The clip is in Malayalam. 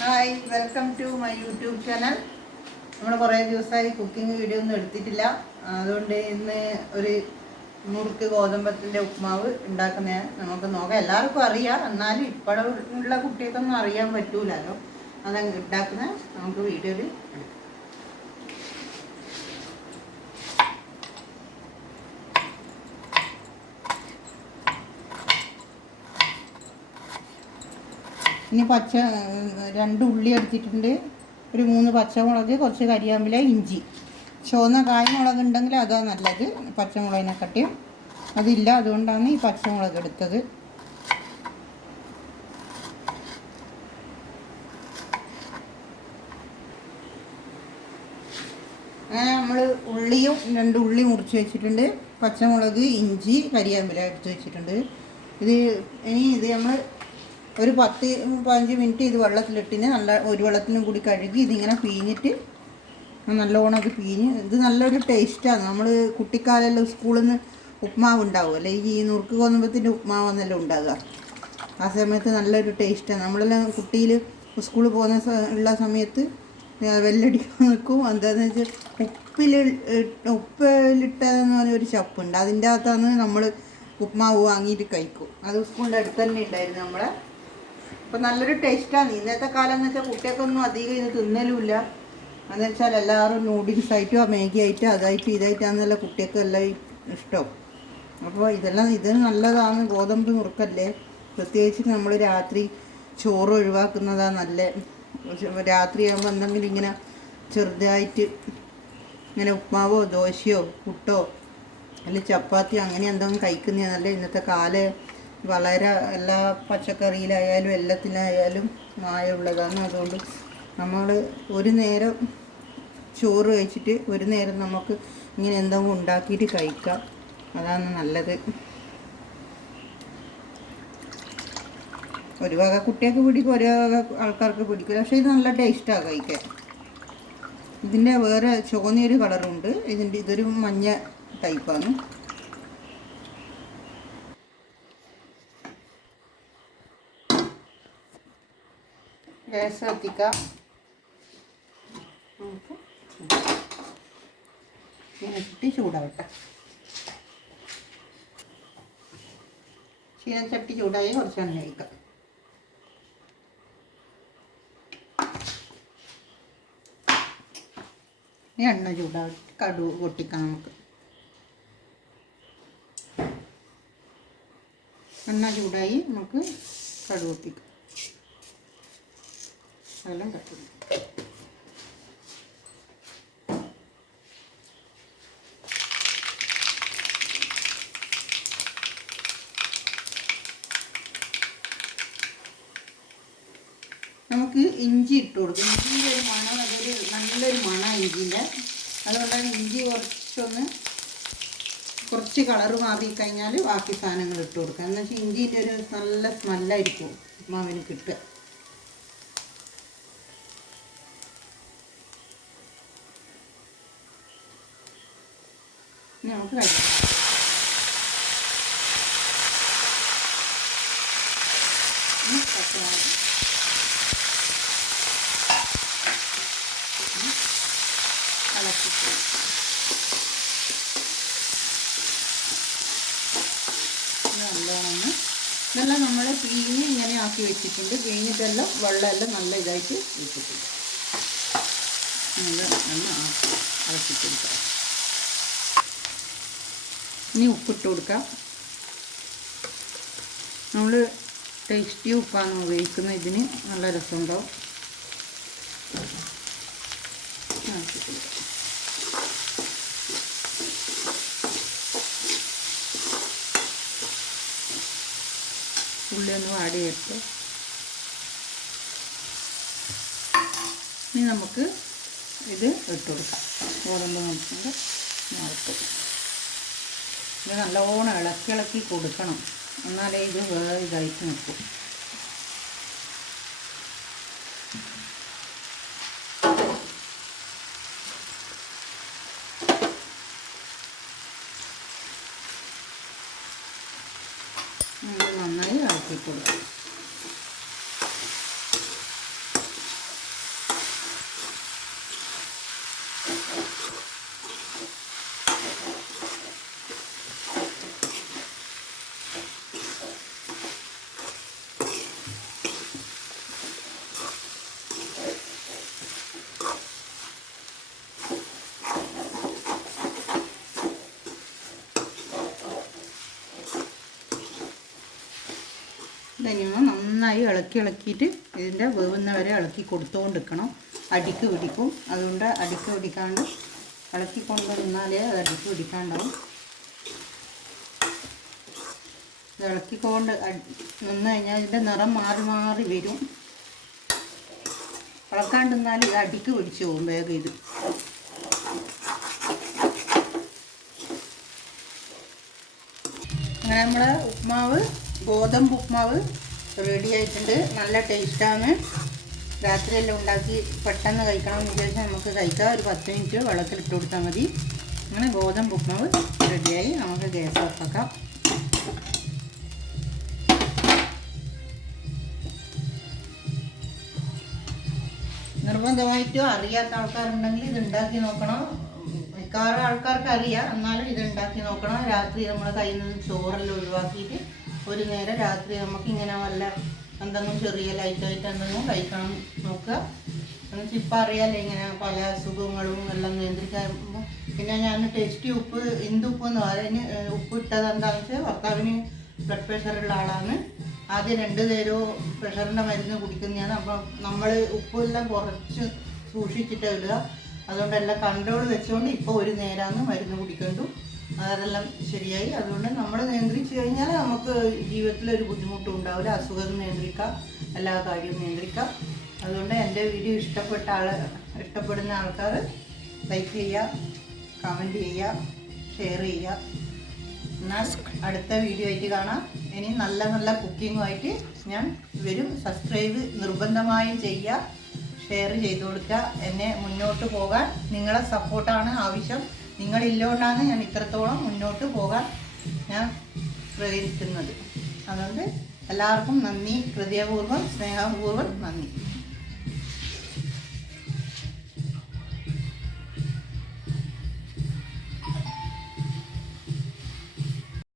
Hi welcome to my YouTube channel നമ്മൾ കുറേ ദിവസമായി കുക്കിംഗ് വീഡിയോ ഒന്നും എടുത്തിട്ടില്ല. അതുകൊണ്ട് ഇന്ന് ഒരു മുറുക്ക് ഗോതമ്പത്തിന്റെ ഉപ്മാവ് ഉണ്ടാക്കുന്ന നമുക്ക് നോക്കാം. എല്ലാവർക്കും അറിയാം. എന്നാലും ഇപ്പോഴുള്ള കുട്ടികൾക്കൊന്നും അറിയാൻ പറ്റൂലല്ലോ. അത് ഉണ്ടാക്കുന്ന നമുക്ക് വീഡിയോയിൽ എടുക്കാം. ഇനി പച്ച രണ്ട് ഉള്ളി എടുത്തിട്ടുണ്ട്. ഒരു മൂന്ന് പച്ചമുളക് കുറച്ച് കരിയാമ്പില ഇഞ്ചി. ചുവന്ന കായ്മുളക് ഉണ്ടെങ്കിൽ അതാ നല്ലത് പച്ചമുളകിനെക്കാട്ടിയും അതില്ല അതുകൊണ്ടാണ് ഈ പച്ചമുളക് എടുത്തത്. അങ്ങനെ നമ്മൾ ഉള്ളിയും രണ്ട് ഉള്ളി മുറിച്ച് വെച്ചിട്ടുണ്ട്. പച്ചമുളക് ഇഞ്ചി കരിയാമ്പില എടുത്ത് വെച്ചിട്ടുണ്ട്. ഇത് ഇനി ഇത് നമ്മൾ ഒരു പത്ത് പതിനഞ്ച് മിനിറ്റ് ഇത് വെള്ളത്തിലിട്ടിന് നല്ല ഒരു വെള്ളത്തിലും കൂടി കഴുകി ഇതിങ്ങനെ പീഞ്ഞിട്ട് നല്ലോണം അത് പീഞ്ഞ് ഇത് നല്ലൊരു ടേസ്റ്റാണ് നമ്മൾ കുട്ടിക്കാലെല്ലാം സ്കൂളിൽ നിന്ന് ഉപ്മാവ് ഉണ്ടാവും? അല്ലെങ്കിൽ ഈ നുറുക്ക് കൊന്നുമ്പത്തിന്റെ ഉപ്മാവ് എന്നെല്ലാം ഉണ്ടാകുക ആ സമയത്ത് നല്ലൊരു ടേസ്റ്റാണ് നമ്മളെല്ലാം കുട്ടിയിൽ സ്കൂളിൽ പോകുന്ന ഉള്ള സമയത്ത് വെല്ലടി നിൽക്കും. എന്താണെന്ന് വെച്ചാൽ ഉപ്പിൽ ഉപ്പിലിട്ടതെന്ന് പറഞ്ഞ ഒരു ചപ്പുണ്ട്. അതിന്റെ അകത്താണ് നമ്മൾ ഉപ്മാവ് വാങ്ങിയിട്ട് കഴിക്കും. അത് സ്കൂളിന്റെ അടുത്ത് തന്നെ ഉണ്ടായിരുന്നു നമ്മളെ. അപ്പം നല്ലൊരു ടേസ്റ്റാണ് ഇന്നത്തെ കാലം എന്ന് വെച്ചാൽ കുട്ടികൾക്കൊന്നും അധികം ഇത് തിന്നലുമില്ല. എന്ന് വെച്ചാൽ എല്ലാവരും നൂഡിൽസ് ആയിട്ടും മാഗി ആയിട്ടും അതായിട്ടും ഇതായിട്ടാണെന്നല്ല കുട്ടികൾക്ക് എല്ലാം ഇഷ്ടം. അപ്പോൾ ഇതെല്ലാം ഇത് നല്ലതാണ്. ഗോതമ്പ് നുറുക്കല്ലേ? പ്രത്യേകിച്ച് നമ്മൾ രാത്രി ചോറ് ഒഴിവാക്കുന്നതാണ് നല്ല. രാത്രിയാകുമ്പോൾ എന്തെങ്കിലും ഇങ്ങനെ ചെറുതായിട്ട് ഇങ്ങനെ ഉപ്മാവോ ദോശയോ പുട്ടോ അല്ലെങ്കിൽ ചപ്പാത്തി അങ്ങനെ എന്തെങ്കിലും കഴിക്കുന്നതല്ല ഇന്നത്തെ കാൽ വളരെ എല്ലാ പച്ചക്കറിയിലായാലും എല്ലാത്തിനായാലും മായമുള്ളതാണ്. അതുകൊണ്ട് നമ്മൾ ഒരു നേരം ചോറ് കഴിച്ചിട്ട് ഒരു നേരം നമുക്ക് ഇങ്ങനെ എന്തെങ്കിലും ഉണ്ടാക്കിയിട്ട് കഴിക്കാം. അതാണ് നല്ലത്. ഒരു വക കുട്ടിയൊക്കെ പിടിക്കും ഒരു വക ആൾക്കാർക്ക് പിടിക്കില്ല. പക്ഷേ ഇത് നല്ല ടേസ്റ്റാണ് കഴിക്കാൻ. ഇതിന്റെ വേറെ ചുവന്നൊരു കളറുണ്ട്. ഇതിന്റെ ഇതൊരു മഞ്ഞ ടൈപ്പാണ്. ഗ്യാസ് കത്തിക്കാം നമുക്ക് ചീനച്ചട്ടി ചൂടാവട്ടെ ചീനച്ചട്ടി ചൂടായി കുറച്ച് എണ്ണ ഒഴിക്കാം ഇനി എണ്ണ ചൂടാവട്ടെ കടുവ് പൊട്ടിക്കാം നമുക്ക് എണ്ണ ചൂടായി നമുക്ക് കടുവ് പൊട്ടിക്കാം അതെല്ലാം കട്ടും. നമുക്ക് ഇഞ്ചി ഇട്ട് കൊടുക്കും. ഇഞ്ചിന്റെ ഒരു മണം അതൊരു നല്ലൊരു മണം ഇഞ്ചിന്റെ. അതുകൊണ്ടാണ് ഇഞ്ചി കുറച്ചൊന്ന് കുറച്ച് കളറ് മാറി കഴിഞ്ഞാൽ ബാക്കി സാധനങ്ങൾ ഇട്ട് കൊടുക്കുക എന്നുവെച്ചാൽ ഇഞ്ചിന്റെ ഒരു നല്ല സ്മെല്ലായിരിക്കും ഉപ്മാവിന് കിട്ടുക. നമുക്ക് കഴിക്കാം പച്ചമുളക് ഇളക്കി നല്ലോണം ഇതെല്ലാം നമ്മൾ പിഴിഞ്ഞ് ഇങ്ങനെ ആക്കി വെച്ചിട്ടുണ്ട്. പിഴിഞ്ഞിട്ടെല്ലാം വെള്ളമെല്ലാം നല്ല ഇതായിട്ട് വെച്ചിട്ടുണ്ട് നല്ല നല്ല ആക്കി ഇളക്കി കൊടുക്കാം ഇനി ഉപ്പിട്ട് കൊടുക്കാം. നമ്മൾ ടേസ്റ്റി ഉപ്പാണ് ഉപയോഗിക്കുന്നത്. ഇതിന് നല്ല രസമുണ്ടാവും. ഉള്ളി ഒന്ന് വാടി വരട്ടെ. ഇനി നമുക്ക് ഇത് ഇട്ട് കൊടുക്കാം. ഗോതമ്പ് നോക്കിന്റെ ഇട്ട് ഇത് നല്ലോണം ഇളക്കി ഇളക്കി കൊടുക്കണം. എന്നാലേ ഇത് വേറെ ഇതായിട്ട് നിൽക്കും ഇത് നന്നായി ഇളക്കി കൊടുക്കാം നന്നായി ഇളക്കി ഇളക്കിയിട്ട് ഇതിന്റെ വേവുന്ന വരെ ഇളക്കി കൊടുത്തുകൊണ്ടിരിക്കണം അടിക്ക് പിടിക്കും. അതുകൊണ്ട് അടിക്ക് പിടിക്കാണ്ട് ഇളക്കി കൊണ്ട് നിന്നാലേ അത് അടിക്ക് പിടിക്കാണ്ടാവും. ഇത് ഇളക്കിക്കൊണ്ട് നിന്ന് കഴിഞ്ഞാൽ ഇതിന്റെ നിറം മാറി മാറി വരും. ഇളക്കാണ്ട് നിന്നാൽ ഇത് അടിക്ക് പിടിച്ച് പോകും വേഗം ഇത്. അങ്ങനെ നമ്മുടെ ഉപ്മാവ് ഗോതമ്പ് ഉപ്മാവ് റെഡി ആയിട്ടുണ്ട്. നല്ല ടേസ്റ്റാണ് രാത്രിയെല്ലാം ഉണ്ടാക്കി പെട്ടെന്ന് കഴിക്കണം എന്ന് വിചാരിച്ചാൽ നമുക്ക് കഴിക്കാം. ഒരു പത്ത് മിനിറ്റ് വെള്ളത്തിൽ വെള്ളത്തിലിട്ട് കൊടുത്താൽ മതി. അങ്ങനെ ഗോതമ്പ് ഉപ്പ്മാവ് റെഡിയായി നമുക്ക് ഗ്യാസ് ഓഫാക്കാം നിർബന്ധമായിട്ടും അറിയാത്ത ആൾക്കാരുണ്ടെങ്കിൽ ഇത് ഉണ്ടാക്കി നോക്കണം. മിക്കവാറും ആൾക്കാർക്ക് അറിയാം. എന്നാലും ഇത് ഉണ്ടാക്കി നോക്കണം. രാത്രി നമ്മൾ കയ്യിൽ നിന്ന് ചോറെല്ലാം ഒഴിവാക്കിയിട്ട് ഒരു നേരം രാത്രി നമുക്ക് ഇങ്ങനെ വല്ല എന്തെങ്കിലും ചെറിയ ലൈറ്റായിട്ട് എന്തെങ്കിലും കഴിക്കണം നോക്കുക. എന്നുവെച്ചാൽ ഇപ്പം അറിയാലോ ഇങ്ങനെ പല അസുഖങ്ങളും എല്ലാം നിയന്ത്രിക്കാൻ പിന്നെ ഞാൻ ടേസ്റ്റി ഉപ്പ് ഇന്ദുപ്പ് എന്ന് പറയുന്നത്? ഉപ്പ് ഇട്ടത് എന്താണെന്ന് വെച്ചാൽ ഭർത്താവിന് ബ്ലഡ് പ്രഷറുള്ള ആളാണ്. ആദ്യം രണ്ട് നേരവും പ്രഷറിന്റെ മരുന്ന് കുടിക്കുന്നതാണ്. അപ്പം നമ്മൾ ഉപ്പെല്ലാം കുറച്ച് സൂക്ഷിച്ചിട്ട് ഇടുക. അതുകൊണ്ട് എല്ലാം കൺട്രോൾ വെച്ചുകൊണ്ട് ഇപ്പോൾ ഒരു നേരമാണ് മരുന്ന് കുടിക്കണ്ടു. അതെല്ലാം ശരിയായി. അതുകൊണ്ട് നമ്മൾ നിയന്ത്രിച്ചു കഴിഞ്ഞാൽ നമുക്ക് ജീവിതത്തിൽ ഒരു ബുദ്ധിമുട്ടും ഉണ്ടാവില്ല. അസുഖം നിയന്ത്രിക്കാം. എല്ലാ കാര്യവും നിയന്ത്രിക്കാം. അതുകൊണ്ട് എന്റെ വീഡിയോ ഇഷ്ടപ്പെട്ട ആൾ ഇഷ്ടപ്പെടുന്ന ആൾക്കാർ ലൈക്ക് ചെയ്യുക കമന്റ് ചെയ്യുക ഷെയർ ചെയ്യുക. എന്നാൽ അടുത്ത വീഡിയോ ആയിട്ട് കാണാം. ഇനി നല്ല നല്ല കുക്കിങ്ങുമായിട്ട് ഞാൻ വരും. സബ്സ്ക്രൈബ് നിർബന്ധമായും ചെയ്യുക. ഷെയർ ചെയ്തു കൊടുക്കുക. എന്നെ മുന്നോട്ട് പോകാൻ നിങ്ങളെ സപ്പോർട്ടാണ് ആവശ്യം. നിങ്ങളില്ലോണ്ടാണ് ഞാൻ ഇത്രത്തോളം മുന്നോട്ട് പോകാൻ ഞാൻ പ്രേരിക്കുന്നത് അതുകൊണ്ട് എല്ലാവർക്കും നന്ദി. ഹൃദയപൂർവം സ്നേഹപൂർവം നന്ദി.